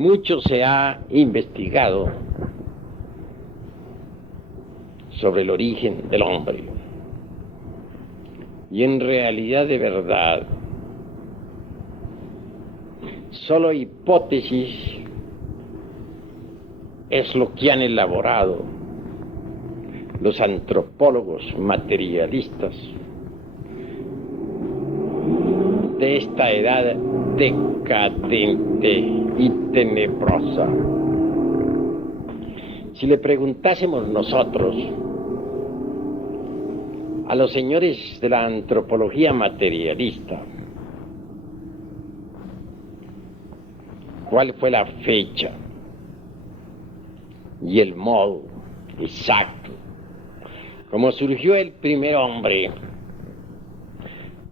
Mucho se ha investigado sobre el origen del hombre. Y en realidad, de verdad, solo hipótesis es lo que han elaborado los antropólogos materialistas de esta edad decadente y tenebrosa. Si le preguntásemos nosotros a los señores de la antropología materialista cuál fue la fecha y el modo exacto como surgió el primer hombre,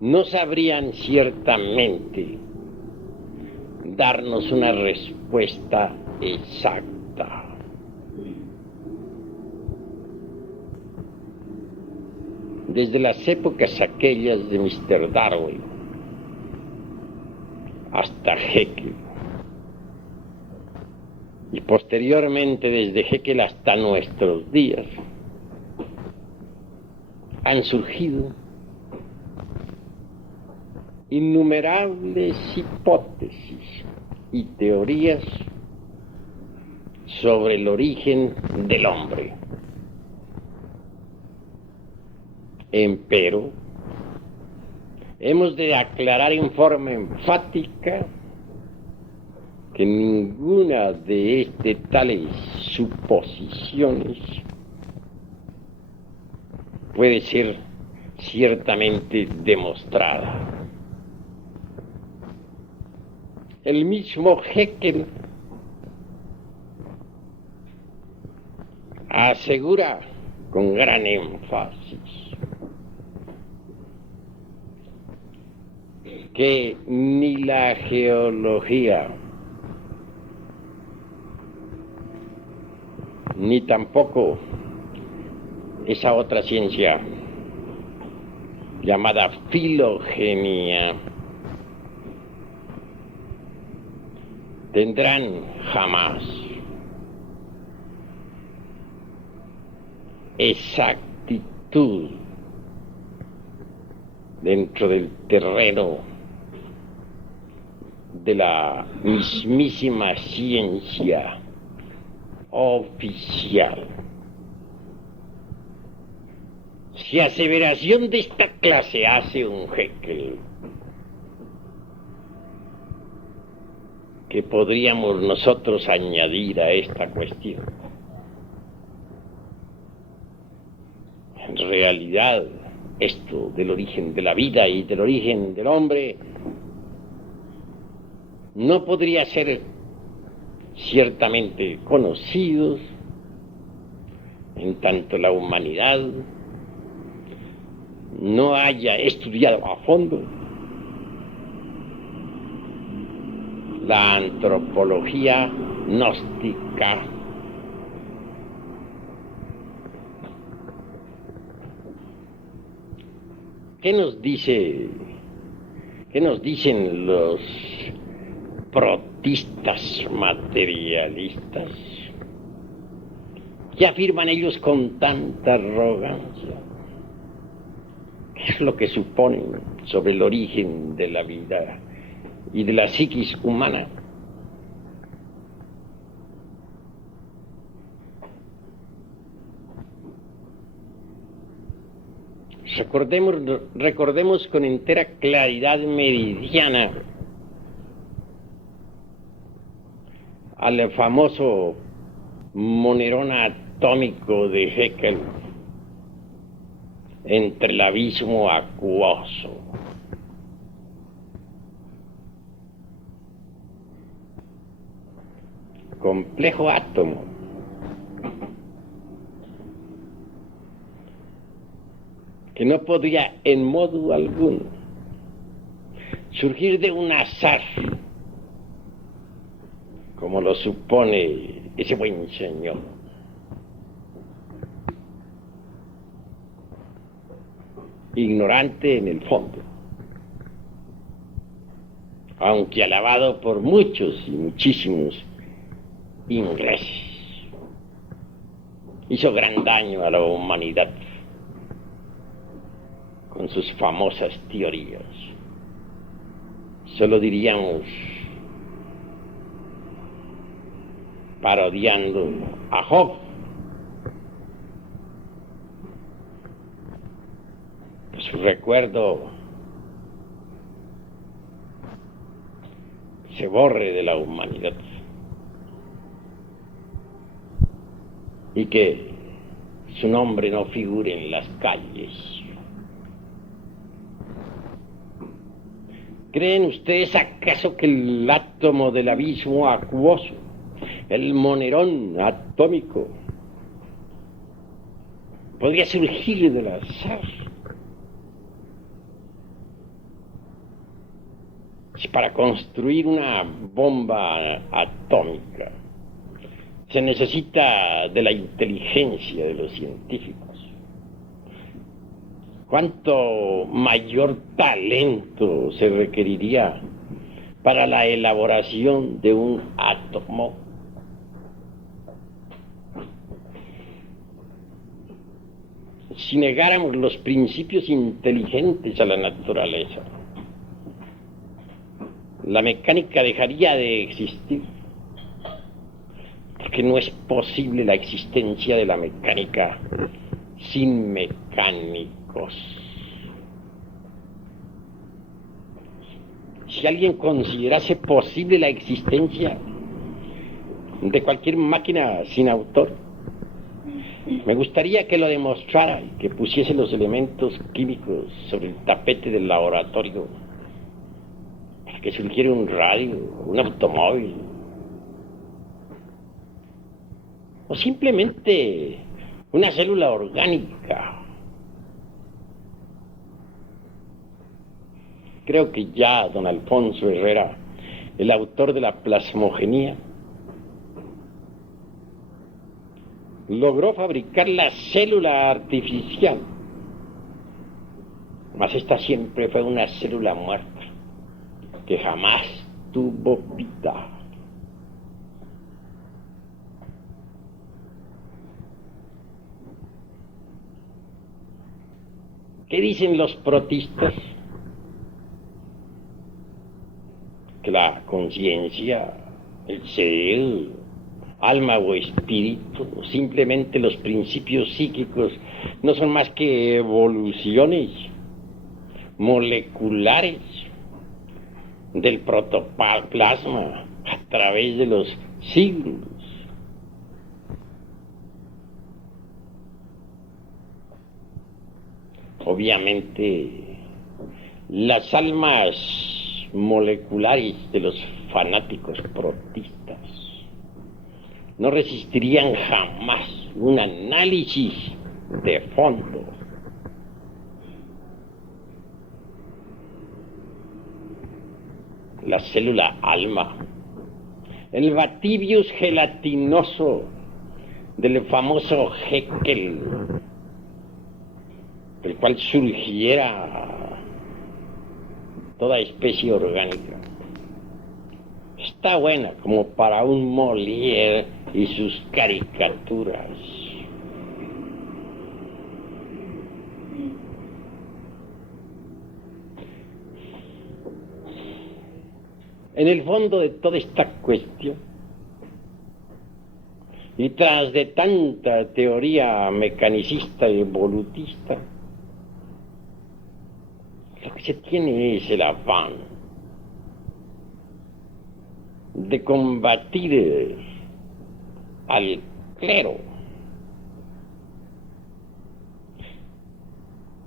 no sabrían ciertamente darnos una respuesta exacta. Desde las épocas aquellas de Mr. Darwin hasta Haeckel, y posteriormente desde Haeckel hasta nuestros días, han surgido innumerables hipótesis y teorías sobre el origen del hombre. Empero, hemos de aclarar en forma enfática que ninguna de tales suposiciones puede ser ciertamente demostrada. El mismo Haeckel asegura con gran énfasis que ni la geología ni tampoco esa otra ciencia llamada filogenia tendrán jamás exactitud dentro del terreno de la mismísima ciencia oficial. Si aseveración de esta clase hace un Haeckel, ¿qué podríamos nosotros añadir a esta cuestión? En realidad, esto del origen de la vida y del origen del hombre no podría ser ciertamente conocidos en tanto la humanidad no haya estudiado a fondo la antropología gnóstica ¿Qué nos dicen los protistas materialistas? ¿Qué afirman ellos con tanta arrogancia? ¿Qué es lo que suponen sobre el origen de la vida y de la psiquis humana? Recordemos con entera claridad meridiana al famoso monerón atómico de Haeckel entre el abismo acuoso. Complejo átomo que no podía en modo alguno surgir de un azar, como lo supone ese buen señor. Ignorante en el fondo, aunque alabado por muchos y muchísimos ingleses. Hizo gran daño a la humanidad con sus famosas teorías. Solo diríamos, parodiando a Job, que su recuerdo se borre de la humanidad y que su nombre no figure en las calles. ¿Creen ustedes acaso que el átomo del abismo acuoso, el monerón atómico, podría surgir del azar? Para construir una bomba atómica se necesita de la inteligencia de los científicos. ¿Cuánto mayor talento se requeriría para la elaboración de un átomo? Si negáramos los principios inteligentes a la naturaleza, la mecánica dejaría de existir, porque no es posible la existencia de la mecánica sin mecánicos. Si alguien considerase posible la existencia de cualquier máquina sin autor, me gustaría que lo demostrara y que pusiese los elementos químicos sobre el tapete del laboratorio, para que surgiera un radio, un automóvil, o simplemente una célula orgánica. Creo que ya don Alfonso Herrera, el autor de la plasmogenía, logró fabricar la célula artificial, mas esta siempre fue una célula muerta, que jamás tuvo vida. ¿Qué dicen los protistas? Que la conciencia, el ser, alma o espíritu, simplemente los principios psíquicos, no son más que evoluciones moleculares del protoplasma a través de los siglos. Obviamente, las almas moleculares de los fanáticos protistas no resistirían jamás un análisis de fondo. La célula alma, el batibius gelatinoso del famoso Haeckel, del cual surgiera toda especie orgánica, está buena como para un Molière y sus caricaturas. En el fondo de toda esta cuestión, y tras de tanta teoría mecanicista y evolutista, lo que se tiene es el afán de combatir al clero.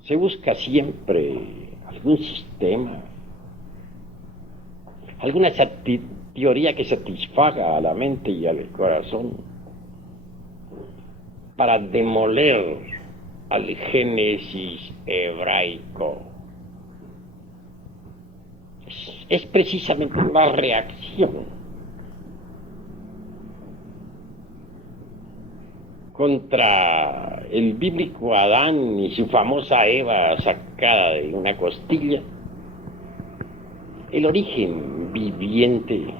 Se busca siempre algún sistema, alguna teoría que satisfaga a la mente y al corazón para demoler al Génesis hebraico. Es precisamente una reacción contra el bíblico Adán y su famosa Eva sacada de una costilla, el origen viviente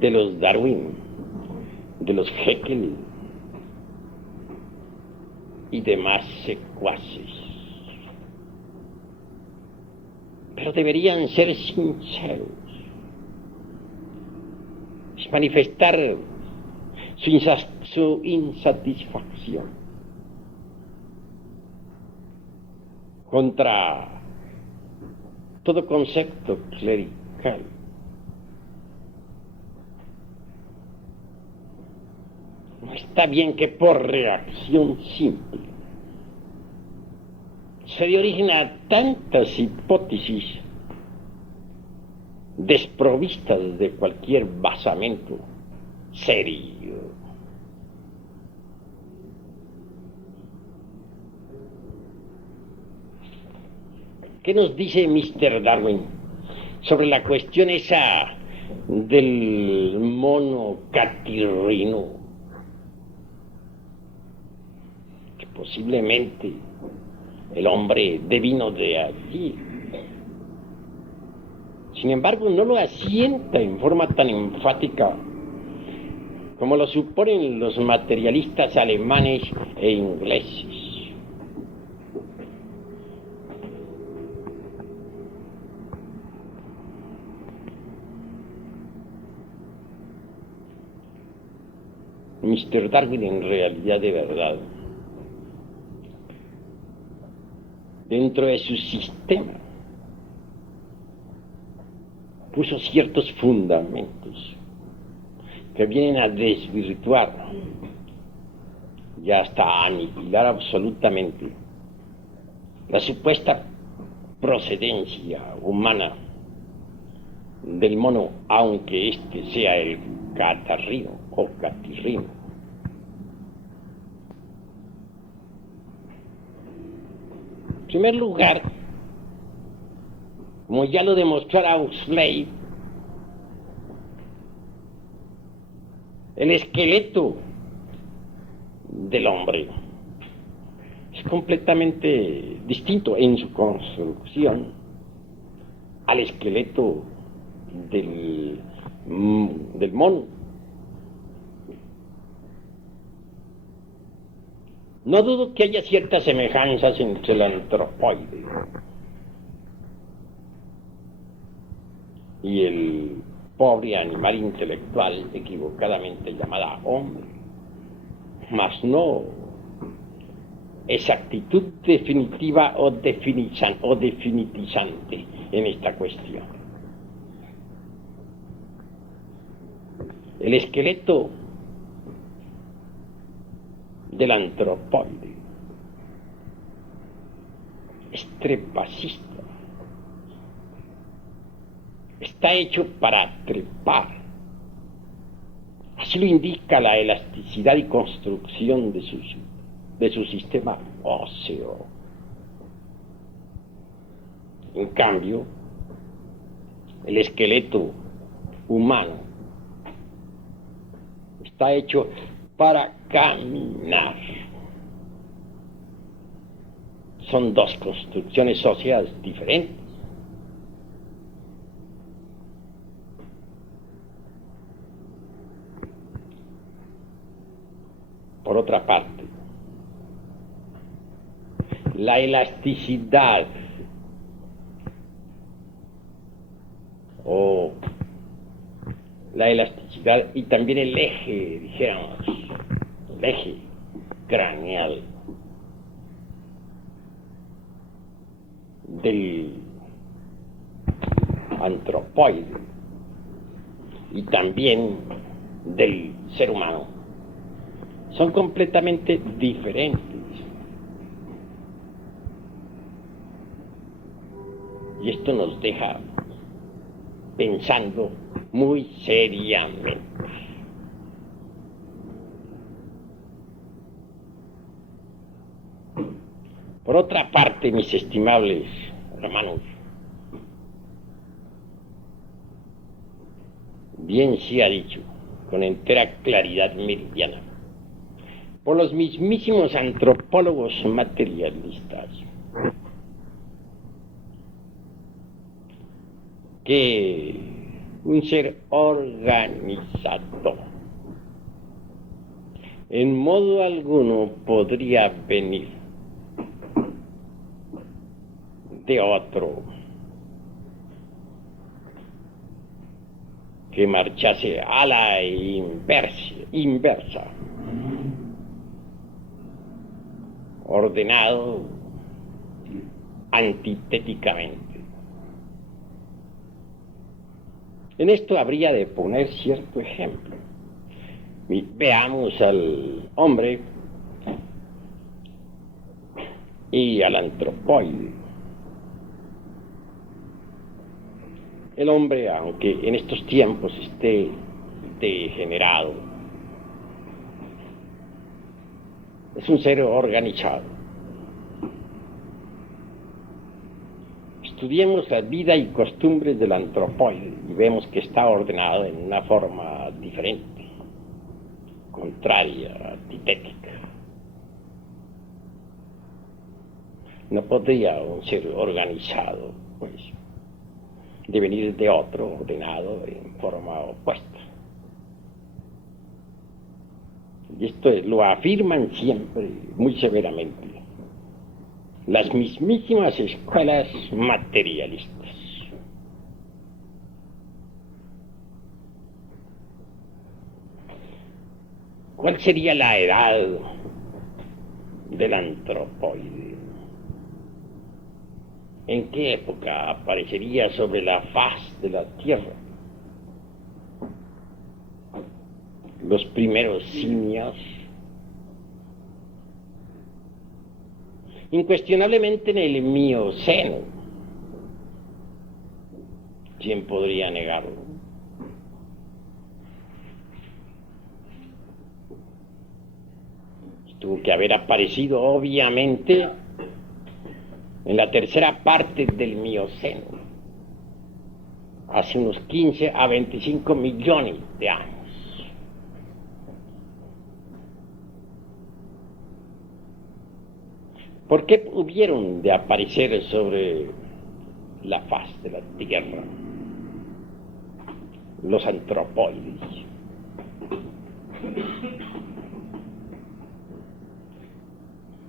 de los Darwin, de los Haeckel y demás secuaces. Pero deberían ser sinceros, manifestar su insatisfacción contra todo concepto clerical. No está bien que por reacción simple se dé origen a tantas hipótesis desprovistas de cualquier basamento serio. ¿Qué nos dice Mr. Darwin sobre la cuestión esa del mono catirrino? Que posiblemente el hombre devino de allí. Sin embargo, no lo asienta en forma tan enfática como lo suponen los materialistas alemanes e ingleses. Mr. Darwin, en realidad, de verdad, dentro de su sistema, puso ciertos fundamentos que vienen a desvirtuar y hasta a aniquilar absolutamente la supuesta procedencia humana del mono, aunque este sea el catarrino o catirrino. En primer lugar, como ya lo demostrara Huxley, el esqueleto del hombre es completamente distinto en su construcción al esqueleto del mono. No dudo que haya ciertas semejanzas entre el antropoide y el pobre animal intelectual equivocadamente llamada hombre, mas no exactitud definitiva o definitizante en esta cuestión. El esqueleto del antropoide es trepacista. Está hecho para trepar. Así lo indica la elasticidad y construcción de su sistema óseo. En cambio, el esqueleto humano está hecho para caminar. Son dos construcciones óseas diferentes. Por otra parte, la elasticidad y también el eje, dijéramos, el eje craneal del antropoide y también del ser humano son completamente diferentes. Y esto nos deja pensando muy seriamente. Por otra parte, mis estimables hermanos, bien se ha dicho, con entera claridad meridiana, por los mismísimos antropólogos materialistas, que un ser organizado. En modo alguno podría venir de otro que marchase a la inversa, ordenado antitéticamente. En esto habría de poner cierto ejemplo. Veamos al hombre y al antropoide. El hombre, aunque en estos tiempos esté degenerado, es un ser organizado. Estudiemos la vida y costumbres del antropoide y vemos que está ordenado en una forma diferente, contraria, antitética. No podría un ser organizado, pues, devenir de otro ordenado en forma opuesta. Y esto lo afirman siempre muy severamente las mismísimas escuelas materialistas. ¿Cuál sería la edad del antropoide? ¿En qué época aparecería sobre la faz de la Tierra? Los primeros simios. Incuestionablemente en el Mioceno. ¿Quién podría negarlo? Tuvo que haber aparecido obviamente en la tercera parte del Mioceno, hace unos 15 a 25 millones de años. ¿Por qué hubieron de aparecer sobre la faz de la Tierra los antropoides?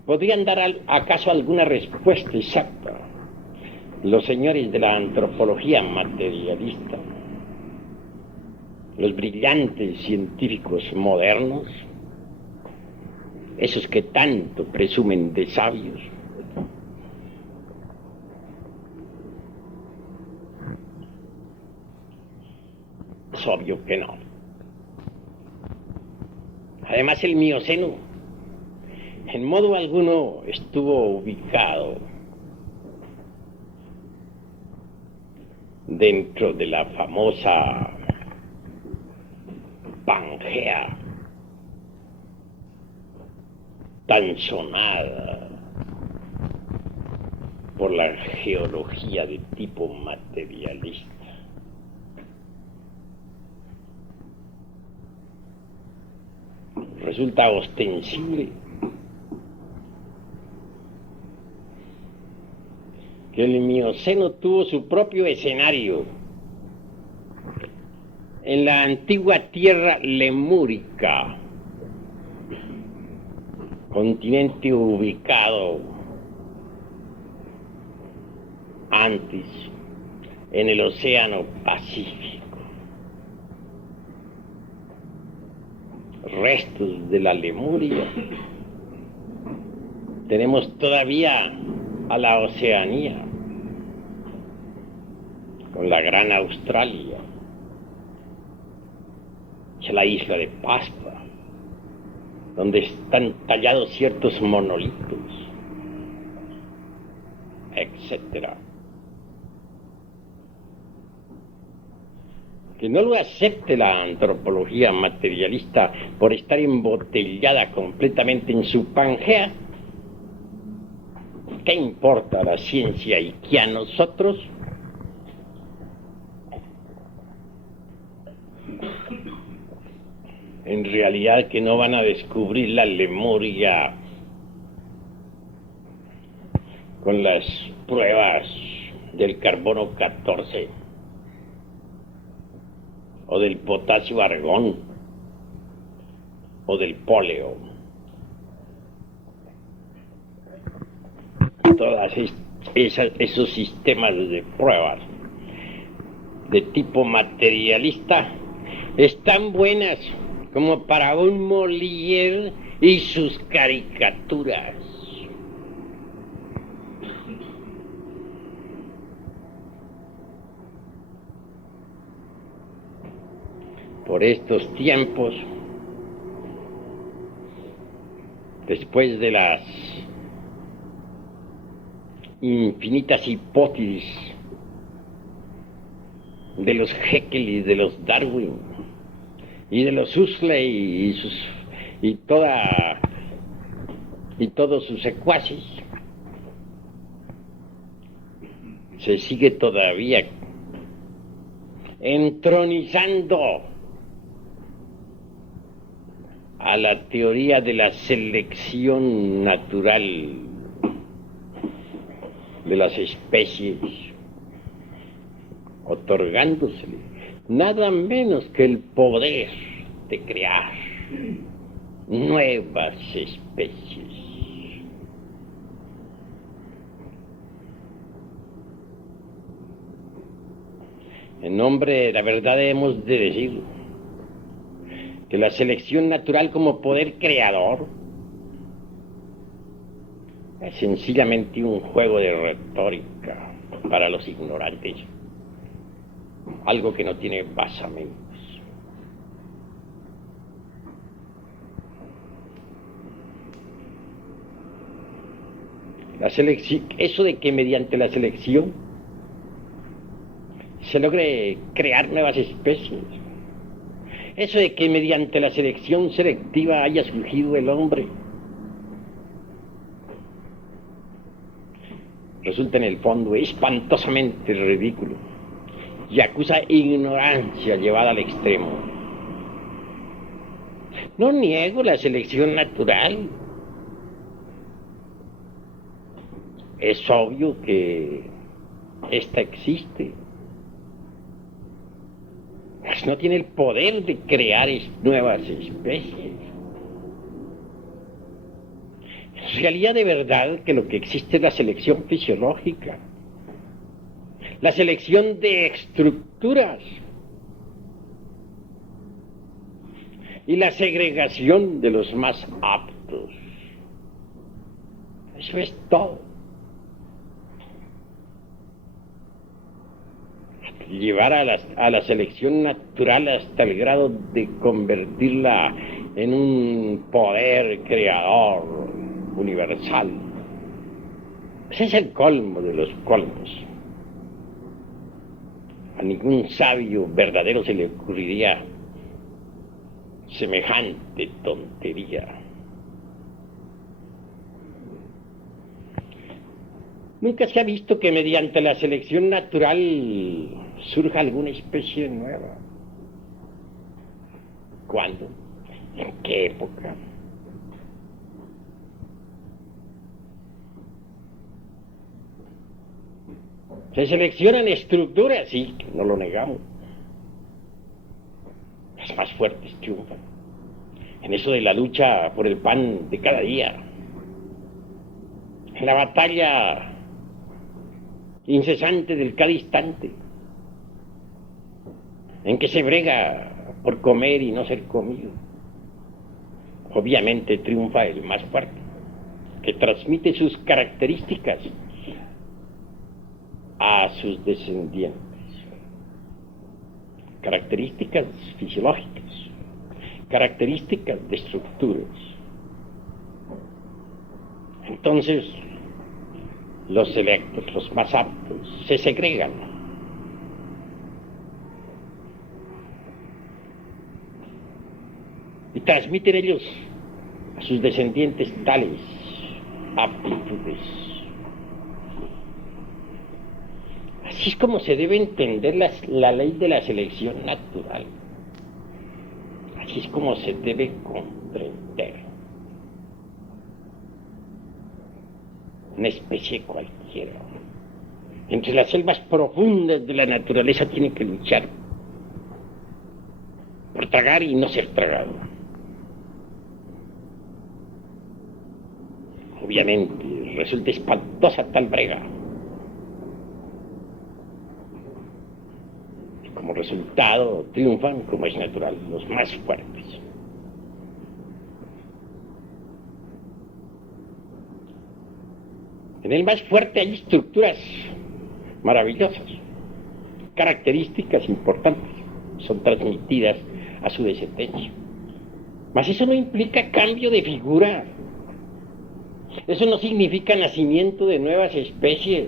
¿Podrían dar acaso alguna respuesta exacta los señores de la antropología materialista, los brillantes científicos modernos, esos que tanto presumen de sabios? Es obvio que no. Además, el Mioceno en modo alguno estuvo ubicado dentro de la famosa Pangea, tan sonada por la geología de tipo materialista. Resulta ostensible que el Mioceno tuvo su propio escenario en la antigua tierra lemúrica, continente ubicado antes en el Océano Pacífico. Restos de la Lemuria. Tenemos todavía a la Oceanía, con la Gran Australia, y a la isla de Pascua, donde están tallados ciertos monolitos, etcétera. Que no lo acepte la antropología materialista por estar embotellada completamente en su Pangea. ¿Qué importa la ciencia y qué a nosotros? En realidad que no van a descubrir la Lemuria con las pruebas del carbono 14. o del potasio argón, o del poleo. Todas esos sistemas de pruebas de tipo materialista están buenas como para un Molière y sus caricaturas. Por estos tiempos, después de las infinitas hipótesis de los Haeckel y de los Darwin y de los Huxley y todos sus secuaces, se sigue todavía entronizando a la teoría de la selección natural de las especies, otorgándosele nada menos que el poder de crear nuevas especies. En nombre de la verdad hemos de decir que la selección natural como poder creador es sencillamente un juego de retórica para los ignorantes, algo que no tiene basamentos. La selección, eso de que mediante la selección se logre crear nuevas especies, eso de que mediante la selección selectiva haya surgido el hombre, resulta en el fondo espantosamente ridículo y acusa ignorancia llevada al extremo. No niego la selección natural. Es obvio que esta existe. Pues no tiene el poder de crear nuevas especies. En realidad, de verdad, que lo que existe es la selección fisiológica, la selección de estructuras y la segregación de los más aptos. Eso es todo. Llevar a la selección natural hasta el grado de convertirla en un poder creador universal. Ese es el colmo de los colmos. A ningún sabio verdadero se le ocurriría semejante tontería. Nunca se ha visto que mediante la selección natural surja alguna especie nueva. ¿Cuándo? ¿En qué época? Se seleccionan estructuras, sí, no lo negamos. Las más fuertes triunfan. En eso de la lucha por el pan de cada día. En la batalla incesante del cada instante. En que se brega por comer y no ser comido. Obviamente triunfa el más fuerte, que transmite sus características a sus descendientes. Características fisiológicas, características de estructuras. Entonces, los selectos, los más aptos, se segregan. Y transmiten ellos a sus descendientes tales aptitudes. Así es como se debe entender la ley de la selección natural. Así es como se debe comprender. Una especie cualquiera. Entre las selvas profundas de la naturaleza tiene que luchar por tragar y no ser tragado. Obviamente, resulta espantosa tal brega. Y como resultado, triunfan, como es natural, los más fuertes. En el más fuerte hay estructuras maravillosas, características importantes, son transmitidas a su descendencia. Mas eso no implica cambio de figura. Eso no significa nacimiento de nuevas especies.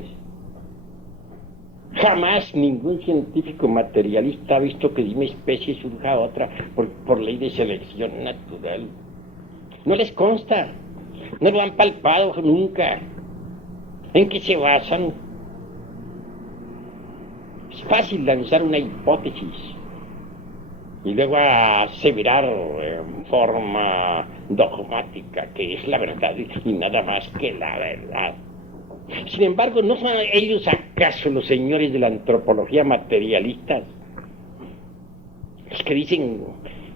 Jamás ningún científico materialista ha visto que de una especie surja otra por ley de selección natural. No les consta, no lo han palpado nunca. ¿En qué se basan? Es fácil lanzar una hipótesis y luego aseverar en forma dogmática que es la verdad y nada más que la verdad. Sin embargo, ¿no son ellos acaso los señores de la antropología materialista? Los que dicen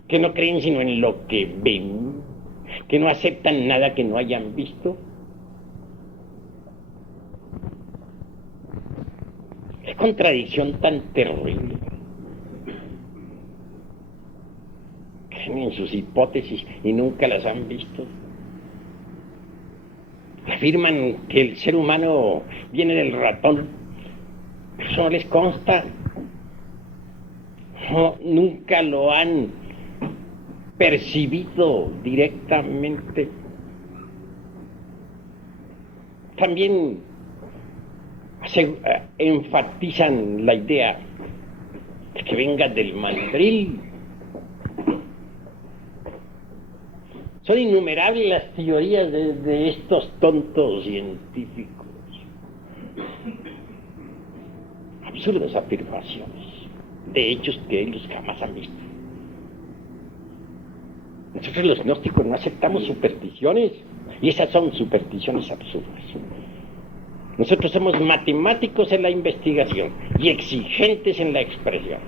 que no creen sino en lo que ven, que no aceptan nada que no hayan visto. Qué contradicción tan terrible. Creen en sus hipótesis y nunca las han visto. Afirman que el ser humano viene del ratón. Eso no les consta. No, nunca lo han percibido directamente. También enfatizan la idea de que venga del mandril. Son innumerables las teorías de estos tontos científicos. Absurdas afirmaciones de hechos que ellos jamás han visto. Nosotros los gnósticos no aceptamos supersticiones, y esas son supersticiones absurdas. Nosotros somos matemáticos en la investigación y exigentes en la expresión.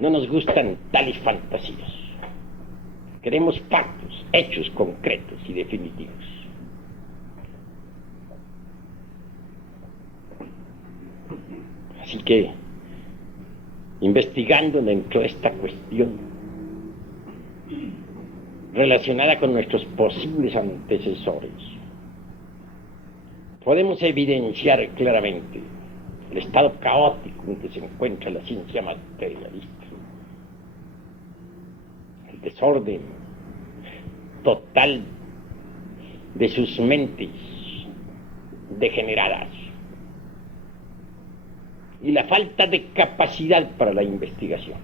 No nos gustan tales fantasías. Queremos factos, hechos concretos y definitivos. Así que, investigando dentro de esta cuestión relacionada con nuestros posibles antecesores, podemos evidenciar claramente el estado caótico en que se encuentra la ciencia materialista, el desorden total de sus mentes degeneradas y la falta de capacidad para la investigación.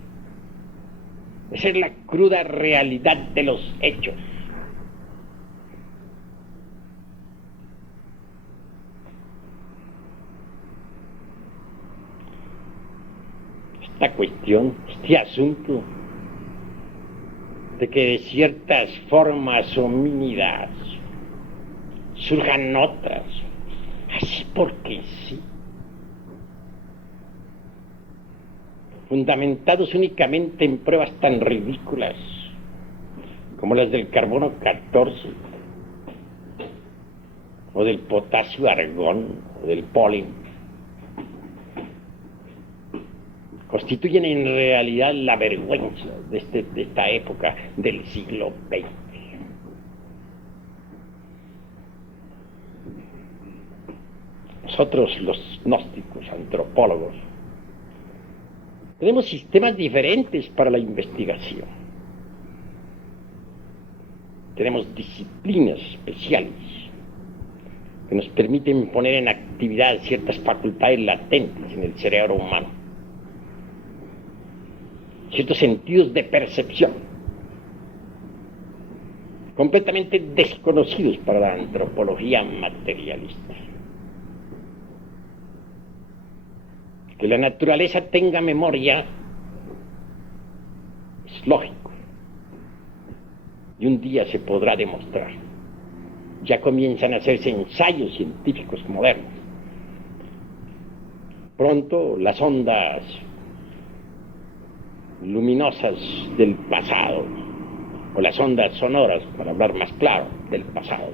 Esa es la cruda realidad de los hechos. Esta cuestión, este asunto de que de ciertas formas homínidas surjan otras, así porque sí, fundamentados únicamente en pruebas tan ridículas como las del carbono 14 o del potasio argón o del polen, constituyen en realidad la vergüenza de esta época del siglo XX. Nosotros, los gnósticos, antropólogos, tenemos sistemas diferentes para la investigación. Tenemos disciplinas especiales que nos permiten poner en actividad ciertas facultades latentes en el cerebro humano, ciertos sentidos de percepción completamente desconocidos para la antropología materialista. Que la naturaleza tenga memoria es lógico, y un día se podrá demostrar. Ya comienzan a hacerse ensayos científicos modernos. Pronto las ondas luminosas del pasado, o las ondas sonoras, para hablar más claro, del pasado,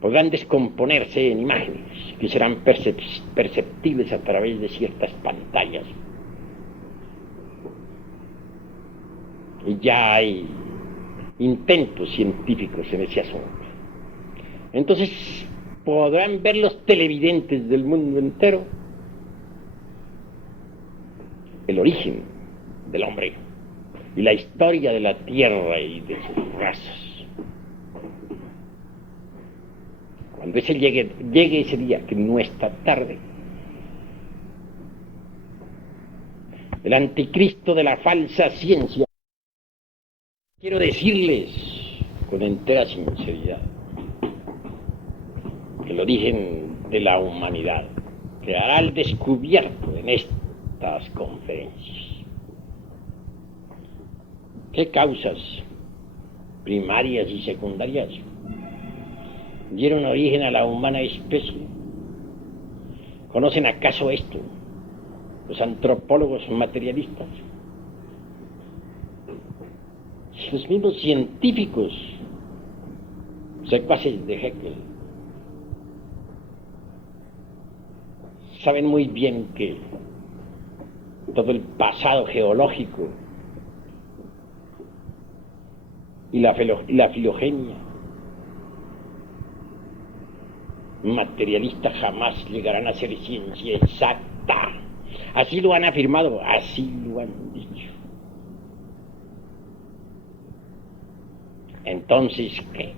podrán descomponerse en imágenes que serán perceptibles a través de ciertas pantallas. Y ya hay intentos científicos en ese asunto. Entonces podrán ver los televidentes del mundo entero el origen del hombre y la historia de la Tierra y de sus razas. Cuando llegue ese día, que no está tarde, el anticristo de la falsa ciencia, quiero decirles con entera sinceridad que el origen de la humanidad quedará al descubierto en estas conferencias. ¿Qué causas primarias y secundarias dieron origen a la humana especie? ¿Conocen acaso esto los antropólogos materialistas? Los mismos científicos secuaces de Haeckel saben muy bien que todo el pasado geológico y la filogenia materialista jamás llegarán a ser ciencia exacta. Así lo han afirmado, así lo han dicho. Entonces, ¿qué?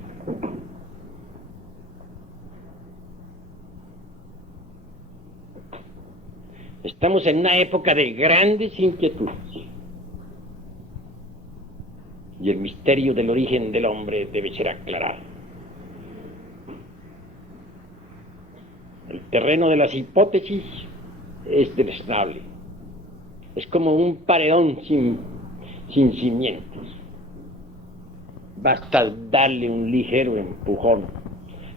Estamos en una época de grandes inquietudes. Y el misterio del origen del hombre debe ser aclarado. El terreno de las hipótesis es deleznable. Es como un paredón sin cimientos. Basta darle un ligero empujón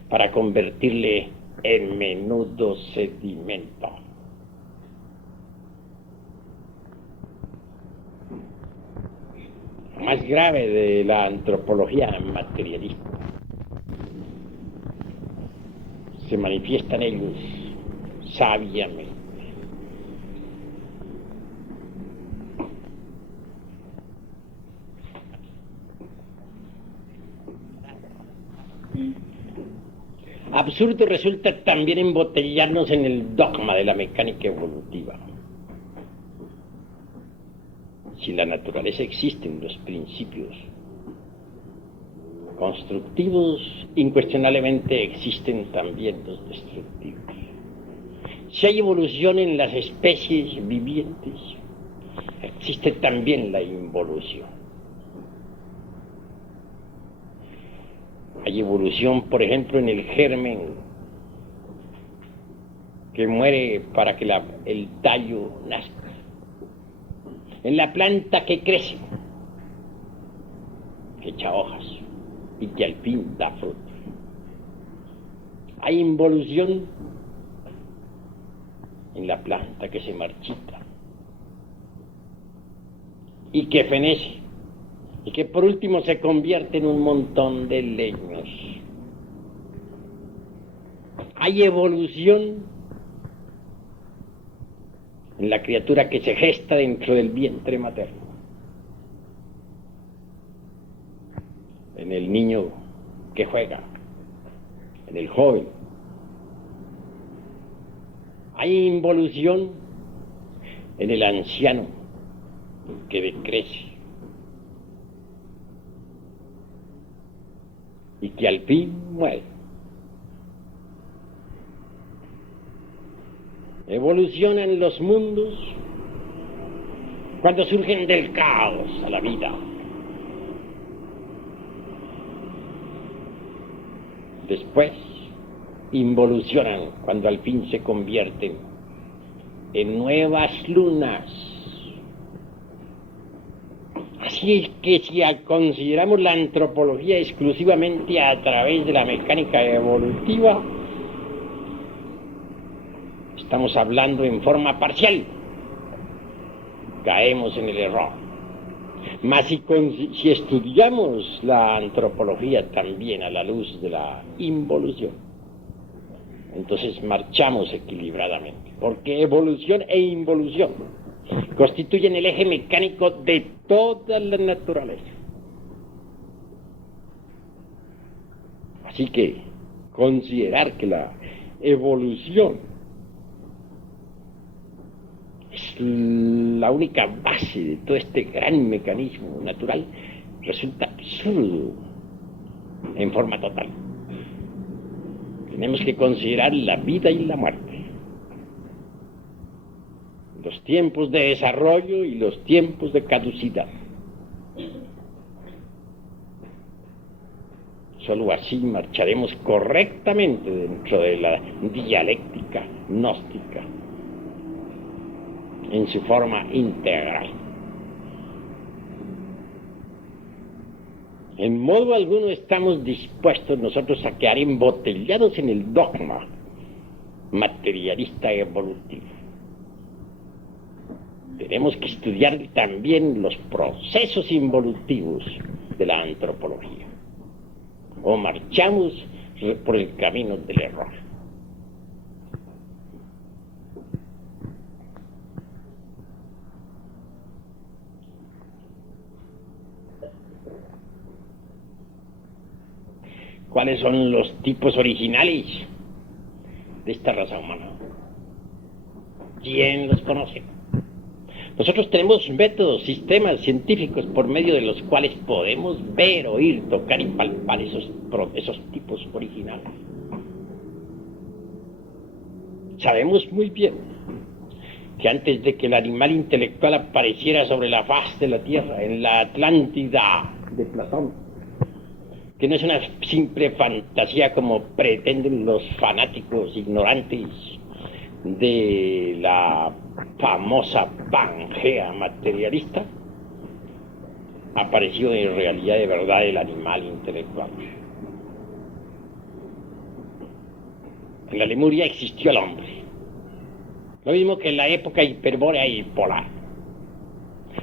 para convertirle en menudo sedimento. Lo más grave de la antropología materialista se manifiesta en ellos sabiamente. Absurdo resulta también embotellarnos en el dogma de la mecánica evolutiva. Si en la naturaleza existen los principios constructivos, incuestionablemente existen también los destructivos. Si hay evolución en las especies vivientes, existe también la involución. Hay evolución, por ejemplo, en el germen que muere para que el tallo nazca. En la planta que crece, que echa hojas y que al fin da fruto. Hay involución en la planta que se marchita y que fenece y que por último se convierte en un montón de leños. Hay evolución en la criatura que se gesta dentro del vientre materno, en el niño que juega, en el joven. Hay involución en el anciano que decrece y que al fin muere. Evolucionan los mundos cuando surgen del caos a la vida. Después involucionan cuando al fin se convierten en nuevas lunas. Así es que si consideramos la antropología exclusivamente a través de la mecánica evolutiva, estamos hablando en forma parcial caemos en el error. Mas si estudiamos la antropología también a la luz de la involución, entonces marchamos equilibradamente, porque evolución e involución constituyen el eje mecánico de toda la naturaleza. Así que considerar que la evolución es la única base de todo este gran mecanismo natural resulta absurdo en forma total. Tenemos que considerar la vida y la muerte, los tiempos de desarrollo y los tiempos de caducidad. Solo así marcharemos correctamente dentro de la dialéctica gnóstica en su forma integral. En modo alguno estamos dispuestos nosotros a quedar embotellados en el dogma materialista evolutivo. Tenemos que estudiar también los procesos involutivos de la antropología, o marchamos por el camino del error. ¿Cuáles son los tipos originales de esta raza humana? ¿Quién los conoce? Nosotros tenemos métodos, sistemas científicos por medio de los cuales podemos ver, oír, tocar y palpar esos tipos originales. Sabemos muy bien que antes de que el animal intelectual apareciera sobre la faz de la Tierra, en la Atlántida de Platón, que no es una simple fantasía como pretenden los fanáticos ignorantes de la famosa Pangea materialista, apareció en realidad de verdad el animal intelectual. En la Lemuria existió el hombre, lo mismo que en la época hiperbórea y polar.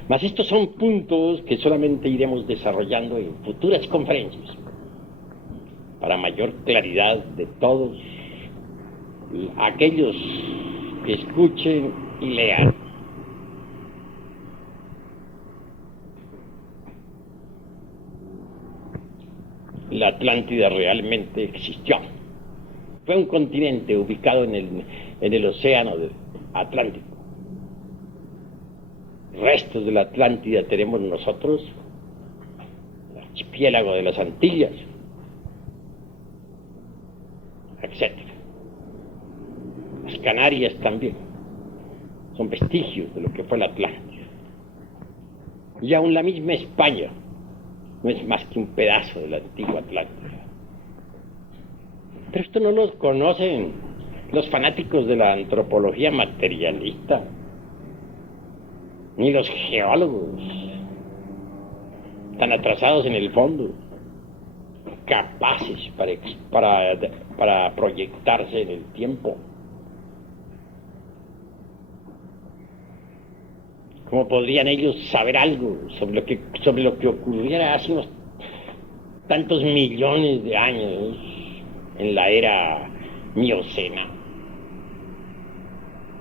Mas estos son puntos que solamente iremos desarrollando en futuras conferencias, para mayor claridad de todos aquellos que escuchen y lean. La Atlántida realmente existió. Fue un continente ubicado en el océano Atlántico. Restos de la Atlántida tenemos nosotros, el archipiélago de las Antillas, etc. Las Canarias también son vestigios de lo que fue la Atlántida. Y aún la misma España no es más que un pedazo de la antigua Atlántida. Pero esto no lo conocen los fanáticos de la antropología materialista, ni los geólogos tan atrasados en el fondo, capaces para proyectarse en el tiempo. ¿Cómo podrían ellos saber algo sobre lo que ocurriera hace unos tantos millones de años en la era miocena?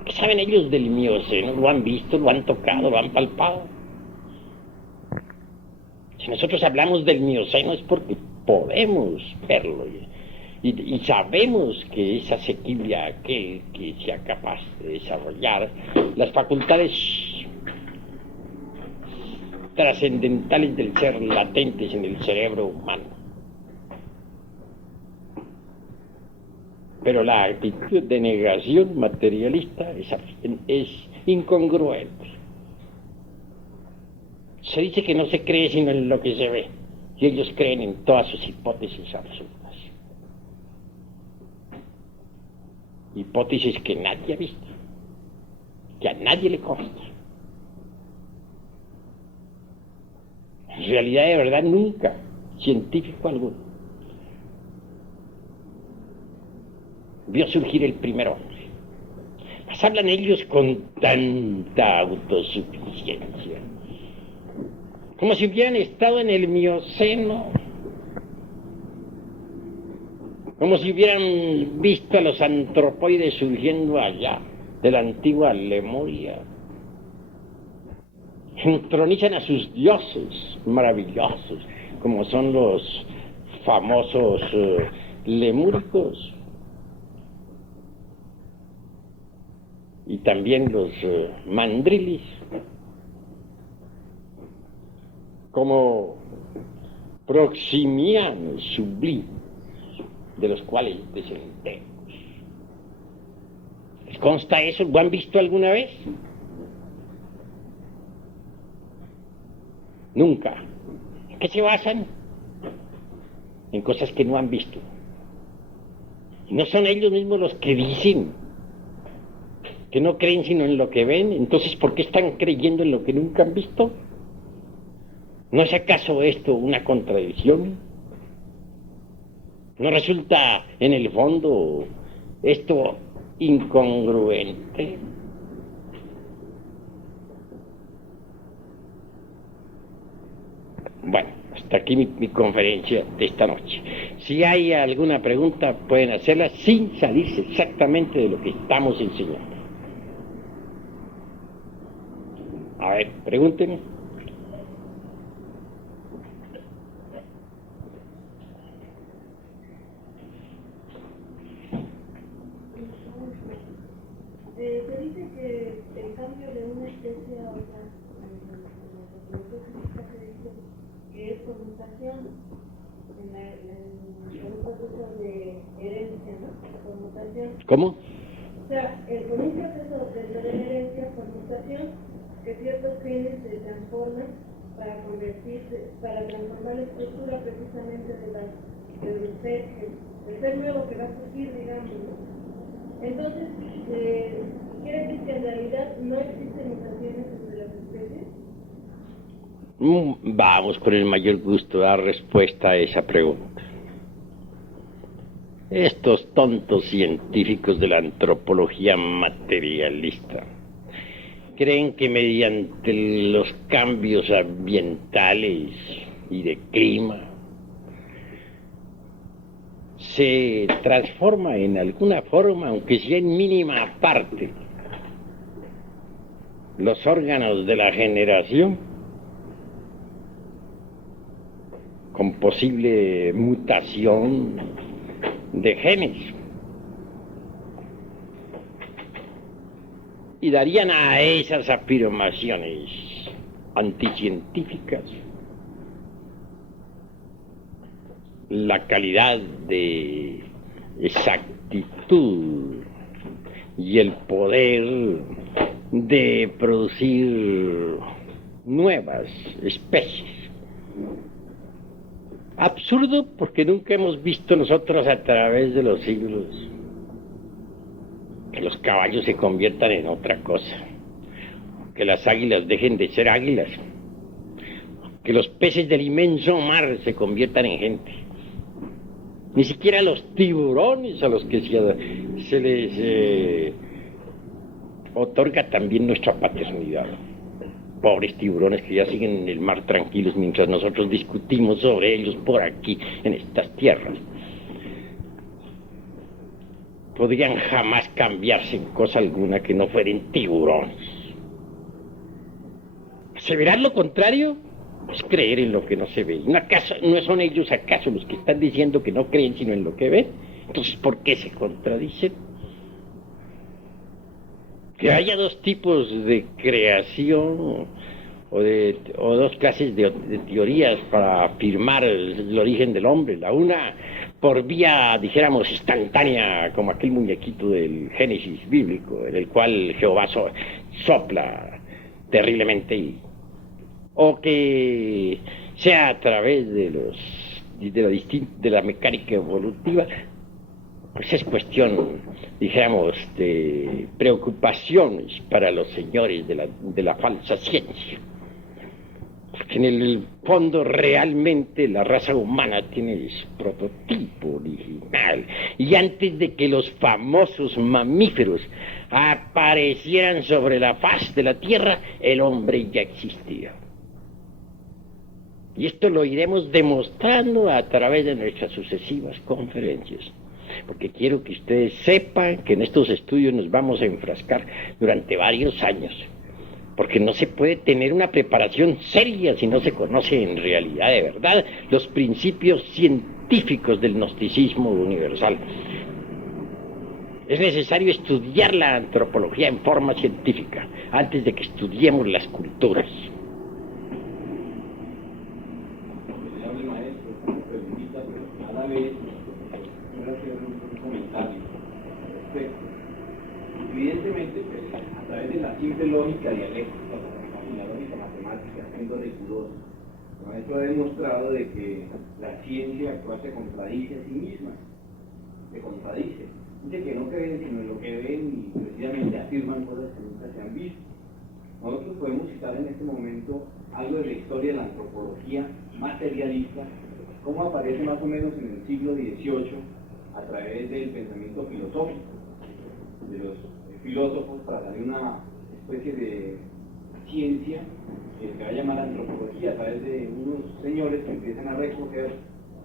¿Qué saben ellos del mioceno? ¿Lo han visto, lo han tocado, lo han palpado? Si nosotros hablamos del mioceno es porque podemos verlo y sabemos que es asequible a aquel que sea capaz de desarrollar las facultades trascendentales del ser latentes en el cerebro humano. Pero la actitud de negación materialista es incongruente. Se dice que no se cree sino en lo que se ve, y ellos creen en todas sus hipótesis absurdas. Hipótesis que nadie ha visto, que a nadie le consta. En realidad, de verdad, nunca científico alguno vio surgir el primer hombre. hablan ellos con tanta autosuficiencia, como si hubieran estado en el Mioceno, como si hubieran visto a los antropoides surgiendo allá, de la antigua Lemuria. Entronizan a sus dioses maravillosos, como son los famosos lemúricos, y también los mandrilis, como proximianos sublimes, de los cuales descendemos. ¿Les consta eso? ¿Lo han visto alguna vez? Nunca. ¿En qué se basan? En cosas que no han visto. Y no son ellos mismos los que dicen que no creen sino en lo que ven. Entonces, ¿por qué están creyendo en lo que nunca han visto? ¿No es acaso esto una contradicción? ¿No resulta en el fondo esto incongruente? Bueno, hasta aquí mi conferencia de esta noche. Si hay alguna pregunta, pueden hacerla sin salirse exactamente de lo que estamos enseñando. A ver, pregúntenme. Se dice que el cambio de una especie a otra, en la física se dice que es por mutación, en un proceso de herencia, ¿no? Por mutación. ¿Cómo? O sea, con un proceso dentro de la herencia por mutación, que ciertos genes se transforman para convertirse, para transformar la estructura precisamente del ser nuevo que va a surgir, digamos, ¿no? Entonces, ¿quiere decir que en realidad no existen mutaciones entre las especies? Vamos con el mayor gusto a dar respuesta a esa pregunta. Estos tontos científicos de la antropología materialista creen que mediante los cambios ambientales y de clima se transforma en alguna forma, aunque sea en mínima parte, los órganos de la generación con posible mutación de genes, y darían a esas afirmaciones anticientíficas la calidad de exactitud y el poder de producir nuevas especies. Absurdo, porque nunca hemos visto nosotros a través de los siglos que los caballos se conviertan en otra cosa, que las águilas dejen de ser águilas, que los peces del inmenso mar se conviertan en gente. Ni siquiera los tiburones, a los que se les otorga también nuestra paternidad. Pobres tiburones que ya siguen en el mar tranquilos mientras nosotros discutimos sobre ellos por aquí, en estas tierras. Podrían jamás cambiarse en cosa alguna que no fueran tiburones. ¿Aseverar lo contrario? Pues creer en lo que no se ve. ¿No son ellos acaso los que están diciendo que no creen sino en lo que ven? Entonces, ¿por qué se contradicen? Que haya dos tipos de creación o dos clases de teorías para afirmar el origen del hombre. La una por vía, dijéramos, instantánea, como aquel muñequito del Génesis bíblico, en el cual Jehová sopla terriblemente, o que sea a través de la mecánica evolutiva. Pues es cuestión, dijéramos, de preocupaciones para los señores de la falsa ciencia. Porque en el fondo realmente la raza humana tiene su prototipo original. Y antes de que los famosos mamíferos aparecieran sobre la faz de la Tierra, el hombre ya existía. Y esto lo iremos demostrando a través de nuestras sucesivas conferencias. Porque quiero que ustedes sepan que en estos estudios nos vamos a enfrascar durante varios años. Porque no se puede tener una preparación seria si no se conoce en realidad de verdad los principios científicos del gnosticismo universal. Es necesario estudiar la antropología en forma científica antes de que estudiemos las culturas. Evidentemente, pues, a través de la simple lógica dialéctica, la lógica matemática, siendo riguroso, el maestro ha demostrado de que la ciencia actual se contradice a sí misma, se contradice. Dice que no creen sino en lo que ven y precisamente afirman cosas que nunca se han visto. Nosotros podemos citar en este momento algo de la historia de la antropología materialista, cómo aparece más o menos en el siglo XVIII a través del pensamiento filosófico de los filósofos para dar una especie de ciencia que se va a llamar antropología a través de unos señores que empiezan a recoger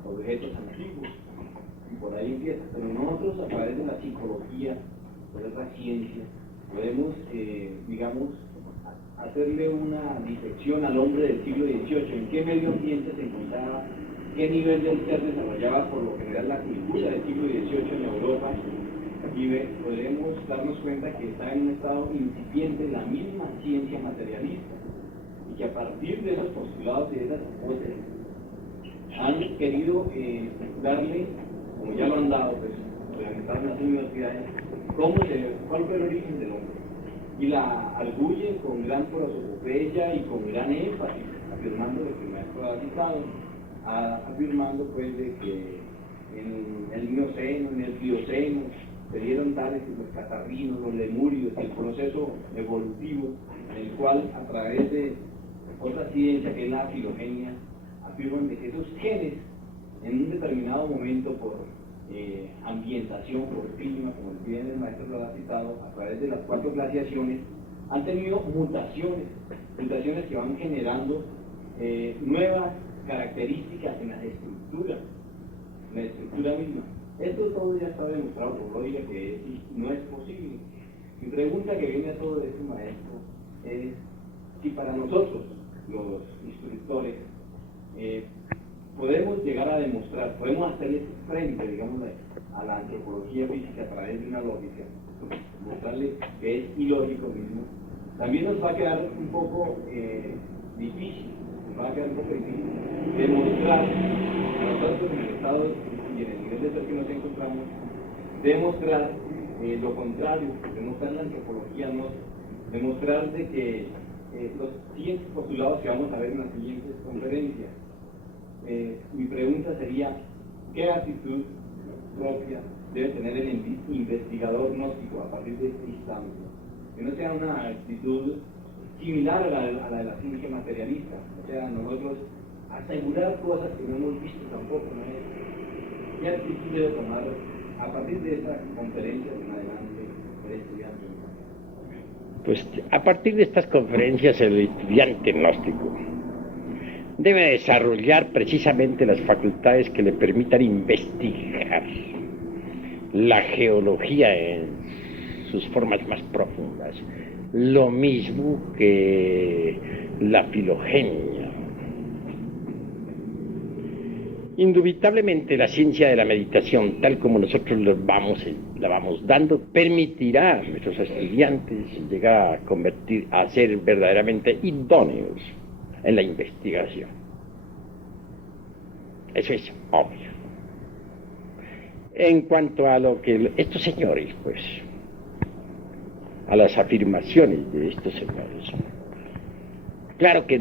objetos antiguos y por ahí empieza. Pero nosotros a través de la psicología, de otra ciencia, podemos, digamos, hacerle una disección al hombre del siglo XVIII, en qué medio ambiente se encontraba, qué nivel del ser desarrollaba por lo general la cultura del siglo XVIII en Europa, y podremos darnos cuenta que está en un estado incipiente la misma ciencia materialista, y que a partir de esos postulados y de esas hipótesis han querido darle, como ya lo han dado, pues, realizar las universidades, cuál fue el origen del hombre. Y la arguyen con gran prosopopeya y con gran énfasis, afirmando de que el maestro ha citado, afirmando pues de que en el Mioceno, en el Plioceno, se dieron tales los catarrinos, los lemurios, el proceso evolutivo en el cual a través de otra ciencia que es la filogenia, afirman de que esos genes en un determinado momento por ambientación, por clima, como bien el maestro lo ha citado, a través de las 4 glaciaciones, han tenido mutaciones que van generando nuevas características en la estructura misma. Esto todo ya está demostrado por lógica que no es posible. Mi pregunta que viene a todo esto, maestro, es si para nosotros, los instructores, podemos llegar a demostrar, podemos hacerle frente, digamos, a la antropología física a través de una lógica, mostrarle que es ilógico mismo, también nos va a quedar un poco difícil demostrar a nosotros en el estado y en el nivel de ser que nos encontramos, demostrar lo contrario, demostrar la antropología, demostrar de que los siguientes postulados que vamos a ver en las siguientes conferencias. Mi pregunta sería, ¿qué actitud propia debe tener el investigador gnóstico a partir de este instante? Que no sea una actitud similar a la de la ciencia materialista, o sea, nosotros asegurar cosas que no hemos visto tampoco, ¿no? ¿Qué actitud debe tomar a partir de esta conferencia en adelante el estudiante? Pues a partir de estas conferencias el estudiante gnóstico debe desarrollar precisamente las facultades que le permitan investigar la geología en sus formas más profundas, lo mismo que la filogenia. Indubitablemente la ciencia de la meditación, tal como nosotros la vamos dando, permitirá a nuestros estudiantes llegar a ser verdaderamente idóneos en la investigación. Eso es obvio. En cuanto a lo que estos señores, pues, a las afirmaciones de estos señores, claro que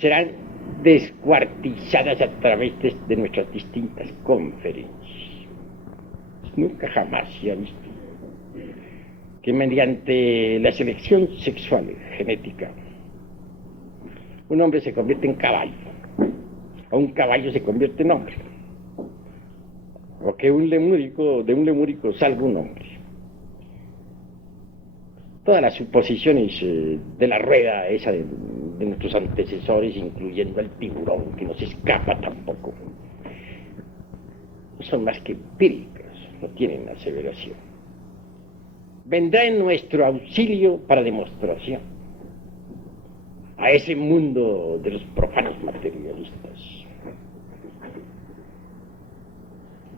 serán descuartizadas a través de nuestras distintas conferencias. Nunca jamás se ha visto que mediante la selección sexual genética un hombre se convierte en caballo, o un caballo se convierte en hombre, o que de un lemúrico salga un hombre. Todas las suposiciones de la rueda esa de nuestros antecesores, incluyendo al tiburón, que no se escapa tampoco, no son más que empíricas, no tienen aseveración. Vendrá en nuestro auxilio para demostración a ese mundo de los profanos materialistas.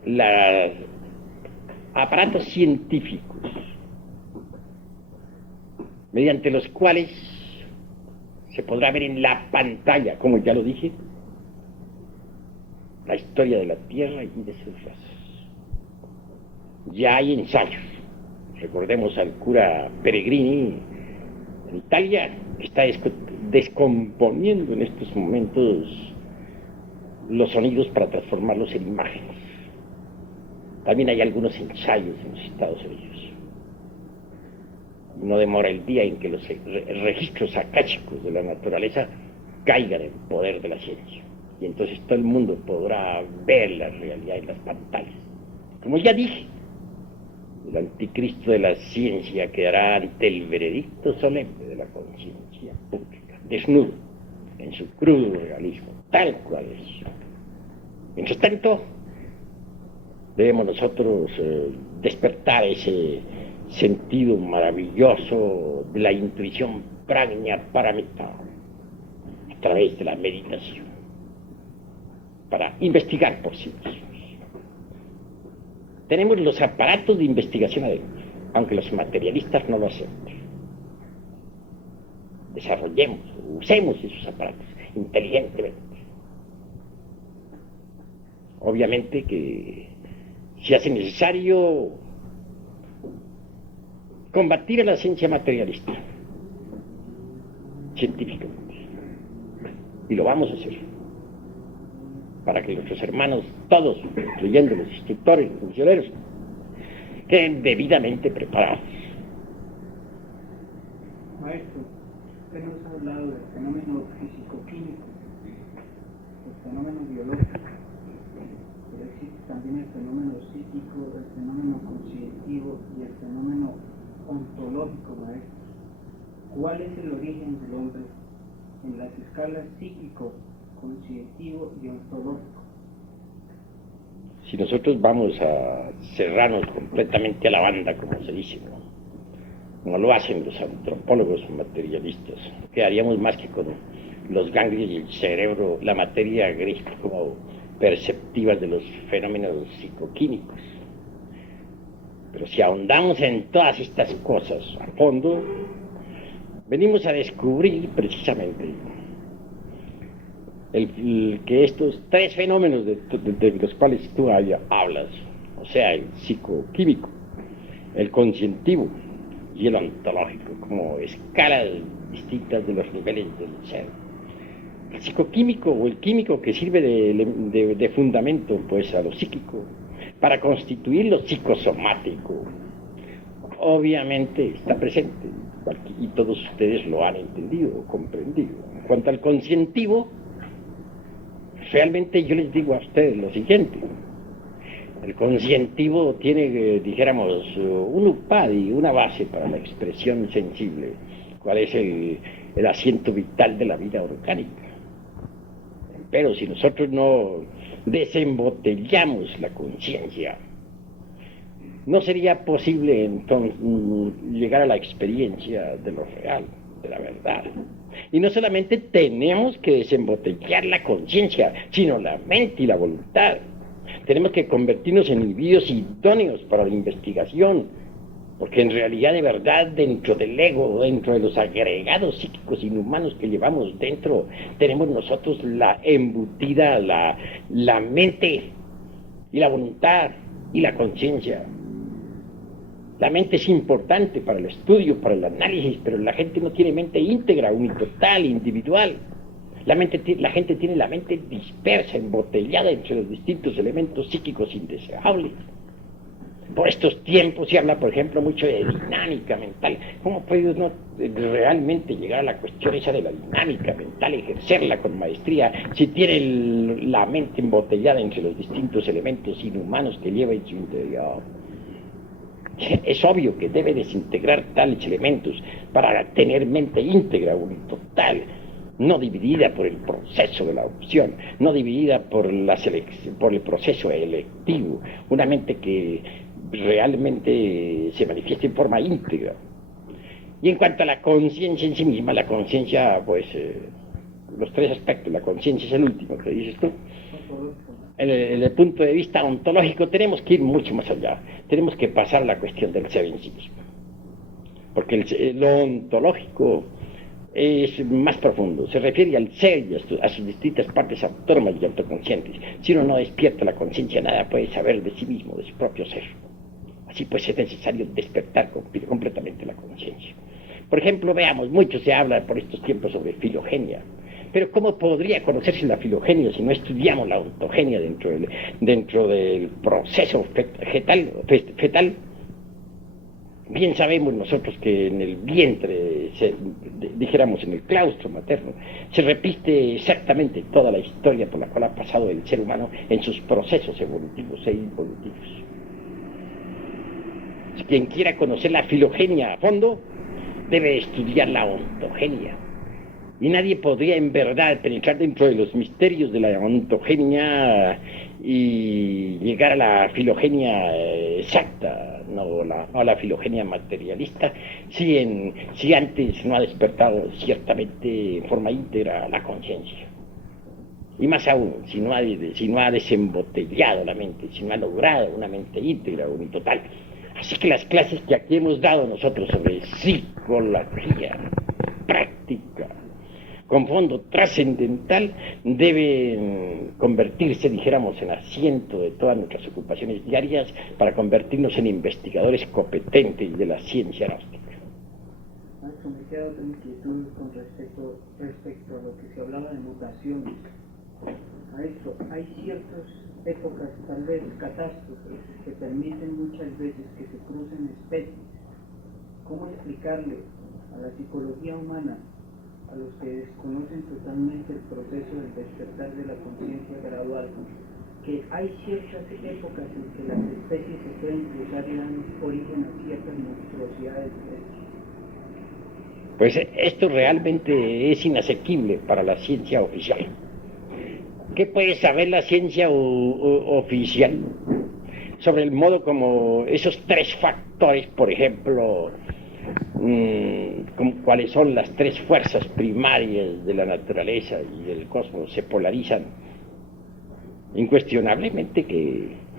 Los aparatos científicos mediante los cuales se podrá ver en la pantalla, como ya lo dije, la historia de la Tierra y de sus razas. Ya hay ensayos. Recordemos al cura Peregrini en Italia, que está descomponiendo en estos momentos los sonidos para transformarlos en imágenes. También hay algunos ensayos en los Estados Unidos. No demora el día en que los registros akáshicos de la naturaleza caigan en poder de la ciencia. Y entonces todo el mundo podrá ver la realidad en las pantallas. Como ya dije, el anticristo de la ciencia quedará ante el veredicto solemne de la conciencia pública, desnudo, en su crudo realismo, tal cual es. Mientras tanto, debemos nosotros despertar ese sentido maravilloso de la intuición prajna paramita a través de la meditación para investigar por sí mismos. Tenemos los aparatos de investigación adentro, aunque los materialistas no lo acepten. Desarrollemos, usemos esos aparatos inteligentemente. Obviamente que se hace necesario combatir a la ciencia materialista científicamente, y lo vamos a hacer para que nuestros hermanos todos, incluyendo los instructores, los misioneros, queden debidamente preparados. Maestro, usted nos ha hablado del fenómeno físico-químico, del fenómeno biológico, pero existe también el fenómeno psíquico, el fenómeno conscientivo y el fenómeno ontológico, maestro. ¿Cuál es el origen del hombre en las escalas psíquico, conscientivo y ontológico? Si nosotros vamos a cerrarnos completamente a la banda, como se dice, como lo hacen los antropólogos materialistas, quedaríamos más que con los ganglios y el cerebro, la materia gris como perceptivas de los fenómenos psicoquímicos. Pero si ahondamos en todas estas cosas a fondo, venimos a descubrir precisamente que estos tres fenómenos de los cuales tú hablas, o sea, el psicoquímico, el conscientivo y el ontológico, como escalas distintas de los niveles del ser. El psicoquímico o el químico que sirve de fundamento pues a lo psíquico para constituir lo psicosomático, obviamente está presente y todos ustedes lo han entendido o comprendido. En cuanto al conscientivo, realmente yo les digo a ustedes lo siguiente: el conscientivo tiene, dijéramos, un upadi, una base para la expresión sensible, cuál es el asiento vital de la vida orgánica. Pero si nosotros no desembotellamos la conciencia, no sería posible entonces llegar a la experiencia de lo real, de la verdad. Y no solamente tenemos que desembotellar la conciencia, sino la mente y la voluntad. Tenemos que convertirnos en individuos idóneos para la investigación, porque en realidad, de verdad, dentro del ego, dentro de los agregados psíquicos inhumanos que llevamos dentro, tenemos nosotros la embutida, la mente y la voluntad y la conciencia. La mente es importante para el estudio, para el análisis, pero la gente no tiene mente íntegra, unitotal, individual. La gente tiene la mente dispersa, embotellada entre los distintos elementos psíquicos indeseables. Por estos tiempos se habla, por ejemplo, mucho de dinámica mental. ¿Cómo puede uno realmente llegar a la cuestión esa de la dinámica mental, ejercerla con maestría, si tiene la mente embotellada entre los distintos elementos inhumanos que lleva en su interior? Es obvio que debe desintegrar tales elementos para tener mente íntegra, unitotal, no dividida por el proceso de la opción, no dividida por la por el proceso electivo, una mente que realmente se manifiesta en forma íntegra. Y en cuanto a la conciencia en sí misma, la conciencia, pues, los tres aspectos, la conciencia es el último que dices tú. En el punto de vista ontológico tenemos que ir mucho más allá, tenemos que pasar a la cuestión del ser en sí mismo, porque lo ontológico es más profundo, se refiere al ser y a sus distintas partes autónomas y autoconscientes. Si uno no despierta la conciencia, nada puede saber de sí mismo, de su propio ser. Así pues es necesario despertar completamente la conciencia. Por ejemplo, veamos, mucho se habla por estos tiempos sobre filogenia. Pero ¿cómo podría conocerse la filogenia si no estudiamos la ontogenia dentro del proceso fetal? Bien sabemos nosotros que en el vientre, dijéramos en el claustro materno, se repite exactamente toda la historia por la cual ha pasado el ser humano en sus procesos evolutivos e involutivos. Si quien quiera conocer la filogenia a fondo, debe estudiar la ontogenia. Y nadie podría en verdad penetrar dentro de los misterios de la ontogenia y llegar a la filogenia exacta, no a la filogenia materialista, si antes no ha despertado ciertamente en forma íntegra la conciencia. Y más aún, si no ha desembotellado la mente, si no ha logrado una mente íntegra, unitotal. Así que las clases que aquí hemos dado nosotros sobre psicología práctica, con fondo trascendental, deben convertirse, dijéramos, en asiento de todas nuestras ocupaciones diarias para convertirnos en investigadores competentes de la ciencia gnóstica. Maestro, me queda otra inquietud con respecto a lo que se hablaba de mutaciones. Maestro, hay ciertas épocas, tal vez catástrofes, que permiten muchas veces que se crucen especies. ¿Cómo explicarle a la psicología humana, a los que desconocen totalmente el proceso del despertar de la conciencia gradual, que hay ciertas épocas en que las especies se pueden cruzar y dan origen a ciertas monstruosidades? Pues esto realmente es inasequible para la ciencia oficial. ¿Qué puede saber la ciencia oficial sobre el modo como esos tres factores, por ejemplo, cuáles son las tres fuerzas primarias de la naturaleza y del cosmos, se polarizan? Incuestionablemente que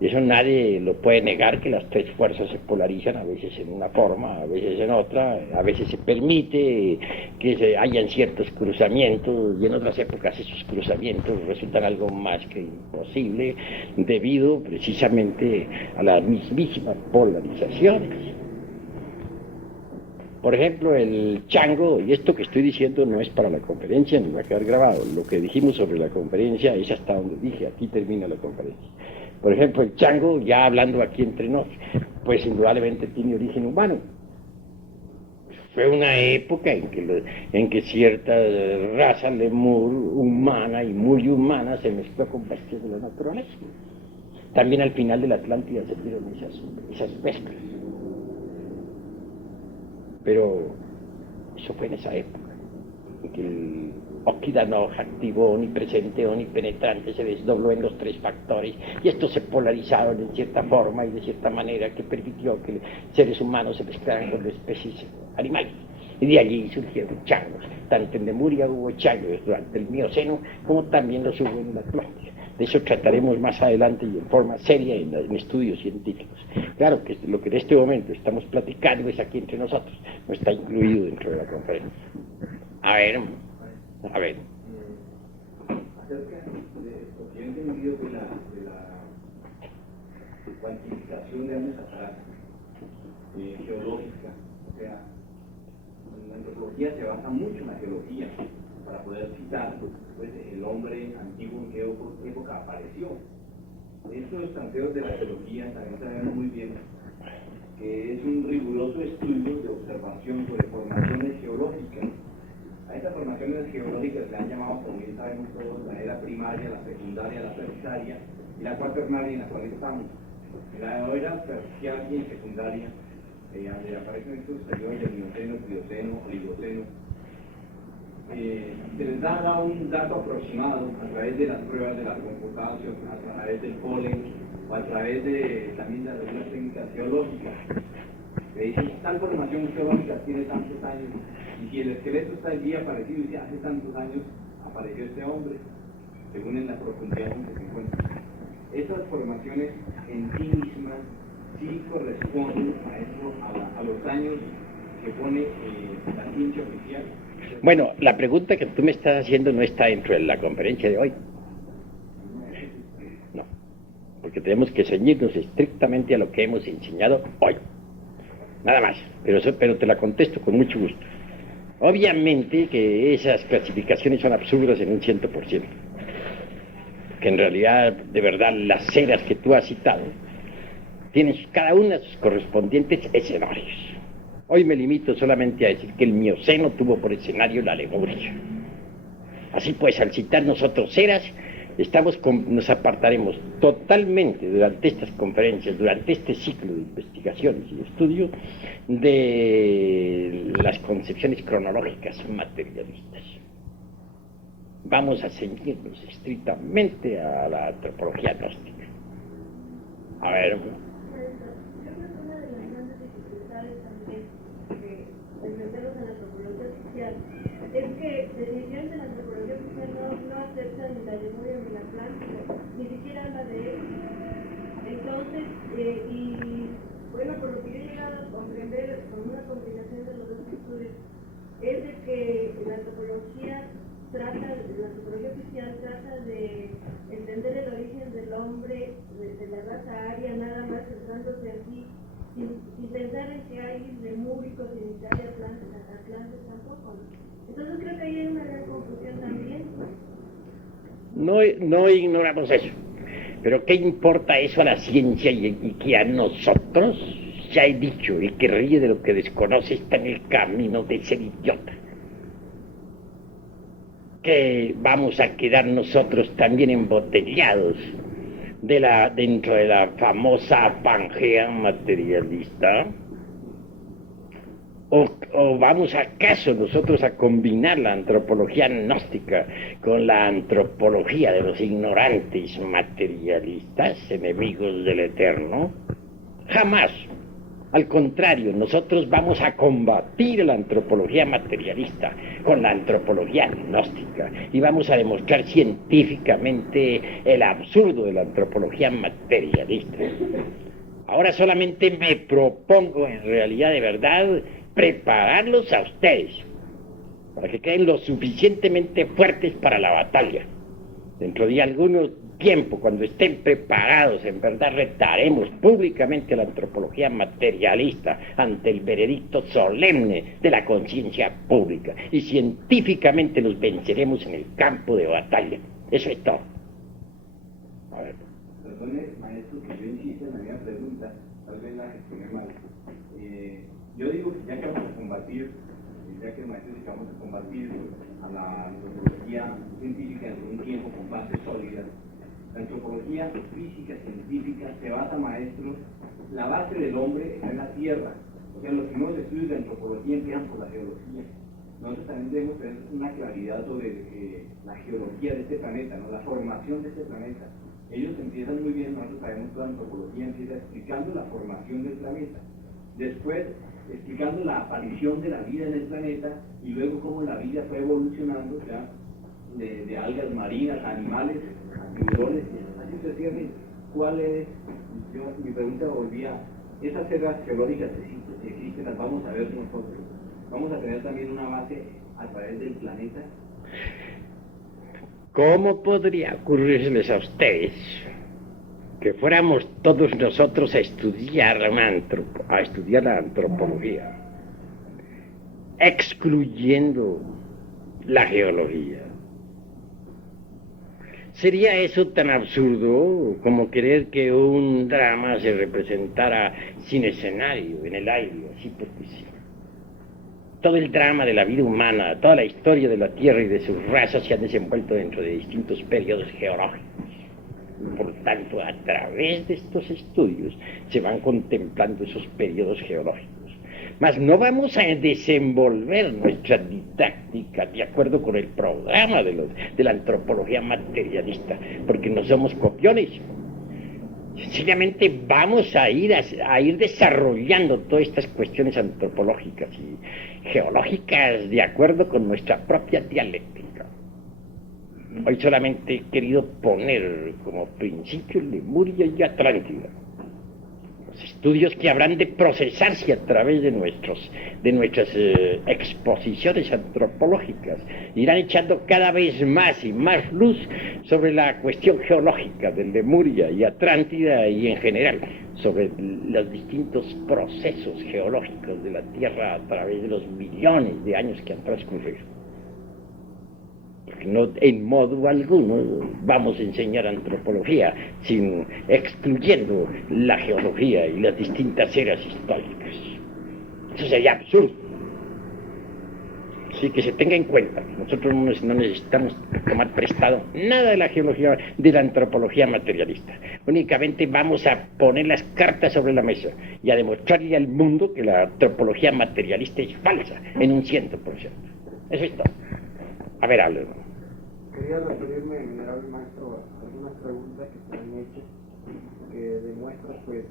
eso nadie lo puede negar, que las tres fuerzas se polarizan, a veces en una forma, a veces en otra, a veces se permite que hayan ciertos cruzamientos y en otras épocas esos cruzamientos resultan algo más que imposible debido precisamente a las mismísimas polarizaciones. Por ejemplo, el chango, y esto que estoy diciendo no es para la conferencia ni va a quedar grabado, lo que dijimos sobre la conferencia es hasta donde dije, aquí termina la conferencia. Por ejemplo, el chango, ya hablando aquí entre nosotros, pues indudablemente tiene origen humano. Fue una época en que cierta raza lemur humana y muy humana se mezcló con bestias de la naturaleza. También al final de la Atlántida se dieron esas mezclas. Pero eso fue en esa época, en que el Okidano activo, omnipresente, omnipenetrante, se desdobló en los tres factores y estos se polarizaron en cierta forma y de cierta manera que permitió que seres humanos se mezclaran con especies animales. Y de allí surgieron changos. Tanto en Lemuria hubo changos durante el Mioceno como también los hubo en la Atlántida. De eso trataremos más adelante y en forma seria en estudios científicos. Claro que lo que en este momento estamos platicando es aquí entre nosotros, no está incluido dentro de la conferencia. A ver. Acerca de lo que yo he entendido de la cuantificación de años atrás, geológica, o sea, la antropología se basa mucho en la geología para poder citar pues, el hombre antiguo en qué época apareció. Estos planteos de la geología también sabemos muy bien que es un riguroso estudio de observación sobre formaciones geológicas. A estas formaciones geológicas se han llamado, como bien sabemos todos, la era primaria, la secundaria, la terciaria y la cuaternaria en la cual estamos. En la era terciaria y secundaria, donde aparecen estos periodos del Mioceno, Plioceno, Oligoceno, se les da un dato aproximado a través de las pruebas de la computación, a través del polen o a través de también de algunas técnicas geológicas. Le dicen, tal formación geológica tiene tantos años, y si el esqueleto está allí aparecido y dice, hace tantos años apareció este hombre, según en la profundidad en que se encuentra. Esas formaciones en sí mismas sí corresponden a eso, a los años que pone la ciencia oficial. Bueno, la pregunta que tú me estás haciendo no está dentro de la conferencia de hoy. No, porque tenemos que ceñirnos estrictamente a lo que hemos enseñado hoy. Nada más, pero te la contesto con mucho gusto. Obviamente que esas clasificaciones son absurdas en un 100%. Que en realidad, de verdad, las eras que tú has citado tienen cada una sus correspondientes escenarios. Hoy me limito solamente a decir que el Mioceno tuvo por escenario la Lemuria. Así pues, al citar nosotros eras, nos apartaremos totalmente durante estas conferencias, durante este ciclo de investigaciones y de estudio, de las concepciones cronológicas materialistas. Vamos a ceñirnos estrictamente a la antropología gnóstica. A ver. Es que definitivamente la antropología oficial no acepta ni la Lemuria ni la Atlántida, ni siquiera habla de él. Entonces, y bueno, por lo que yo he llegado a comprender con una combinación de los dos estudios, es de que la antropología oficial trata de entender el origen del hombre, de la raza aria, nada más centrándose aquí, sin pensar en que hay lemúricos en Italia, Atlantes tampoco. Entonces creo que ahí hay una gran confusión también. No ignoramos eso, pero ¿qué importa eso a la ciencia y que a nosotros? Ya he dicho, el que ríe de lo que desconoce está en el camino de ser idiota. Que vamos a quedar nosotros también embotellados dentro de la famosa Pangea materialista. ¿O vamos acaso nosotros a combinar la antropología gnóstica con la antropología de los ignorantes materialistas, enemigos del Eterno? Jamás. Al contrario, nosotros vamos a combatir la antropología materialista con la antropología gnóstica y vamos a demostrar científicamente el absurdo de la antropología materialista. Ahora solamente me propongo, en realidad de verdad, prepararlos a ustedes para que queden lo suficientemente fuertes para la batalla. Dentro de algún tiempo, cuando estén preparados, en verdad retaremos públicamente la antropología materialista ante el veredicto solemne de la conciencia pública y científicamente los venceremos en el campo de batalla. Eso es todo. A ver. Perdone, maestro, que yo insisto en la misma pregunta, tal vez la gestioné mal. Yo digo que ya que vamos a combatir, ya que el maestro dice que vamos a combatir a la antropología científica en un tiempo con bases sólidas, la antropología física científica se basa, maestro, la base del hombre está en la Tierra. O sea, los primeros estudios de antropología empiezan por la geología. Nosotros también debemos tener una claridad sobre la geología de este planeta, ¿no? La formación de este planeta. Ellos empiezan muy bien, nosotros sabemos que la antropología empieza explicando la formación del planeta. Después, explicando la aparición de la vida en el planeta y luego cómo la vida fue evolucionando ya de algas marinas, animales, a tiburones, así sucesivamente. ¿Cuál es? Mi pregunta volvía, esas eras geológicas que existen, las vamos a ver nosotros. Vamos a tener también una base a través del planeta. ¿Cómo podría ocurrirles a ustedes que fuéramos todos nosotros a estudiar la antropología, excluyendo la geología? ¿Sería eso tan absurdo como querer que un drama se representara sin escenario, en el aire, así porque sí? Todo el drama de la vida humana, toda la historia de la Tierra y de sus razas se ha desenvuelto dentro de distintos periodos geológicos. Por tanto, a través de estos estudios se van contemplando esos periodos geológicos. Mas no vamos a desenvolver nuestra didáctica de acuerdo con el programa de la antropología materialista, porque no somos copiones. Sencillamente vamos a ir desarrollando todas estas cuestiones antropológicas y geológicas de acuerdo con nuestra propia dialéctica. Hoy solamente he querido poner como principio Lemuria y Atlántida. Los estudios que habrán de procesarse a través de nuestras exposiciones antropológicas irán echando cada vez más y más luz sobre la cuestión geológica de Lemuria y Atlántida y en general sobre los distintos procesos geológicos de la Tierra a través de los millones de años que han transcurrido. Porque no, en modo alguno vamos a enseñar antropología excluyendo la geología y las distintas eras históricas. Eso sería absurdo. Así que se tenga en cuenta que nosotros no necesitamos tomar prestado nada de la geología, de la antropología materialista. Únicamente vamos a poner las cartas sobre la mesa y a demostrarle al mundo que la antropología materialista es falsa en un 100%. Eso es todo. A ver, háblame. Quería referirme, venerable maestro, a algunas preguntas que se han hecho, que demuestran, pues,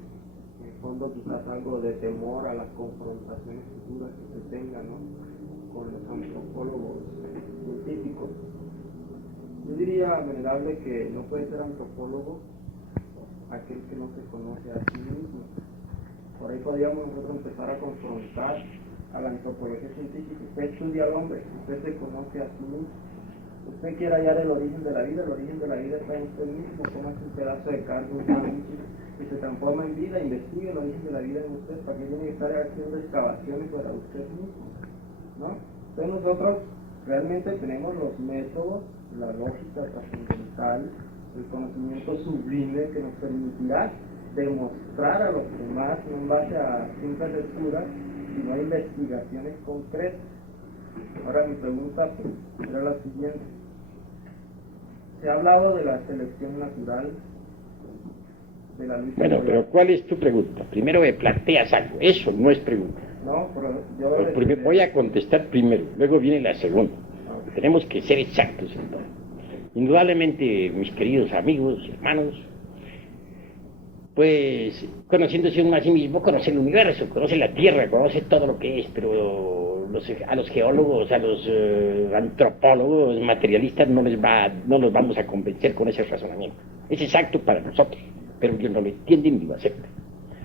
en el fondo quizás algo de temor a las confrontaciones futuras que se tengan, ¿no?, con los antropólogos científicos. Yo diría, venerable, que no puede ser antropólogo aquel que no se conoce a sí mismo. Por ahí podríamos nosotros empezar a confrontar a la antropología científica. Usted estudia al hombre, usted se conoce a sí mismo. Usted quiere hallar el origen de la vida está en usted mismo. Póngase un pedazo de carne, un sándwich, y se transforma en vida, investigue el origen de la vida en usted. ¿Para qué tiene que estar haciendo excavaciones para usted mismo? ¿No? Entonces nosotros realmente tenemos los métodos, la lógica trascendental, el conocimiento sublime que nos permitirá demostrar a los demás, no en base a simples lecturas, sino a investigaciones concretas. Ahora mi pregunta pues, era la siguiente. Se ha hablado de la selección natural, de la lucha. Bueno, pero ¿cuál es tu pregunta? Primero me planteas algo, eso no es pregunta. No, pero yo... Voy a contestar primero, luego viene la segunda. Tenemos que ser exactos en todo. Indudablemente, mis queridos amigos, hermanos, pues conociéndose uno a sí mismo, conoce el universo, conoce la Tierra, conoce todo lo que es, pero a los geólogos, a los antropólogos materialistas no los vamos a convencer con ese razonamiento. Es exacto para nosotros, pero ellos no lo entienden ni lo aceptan.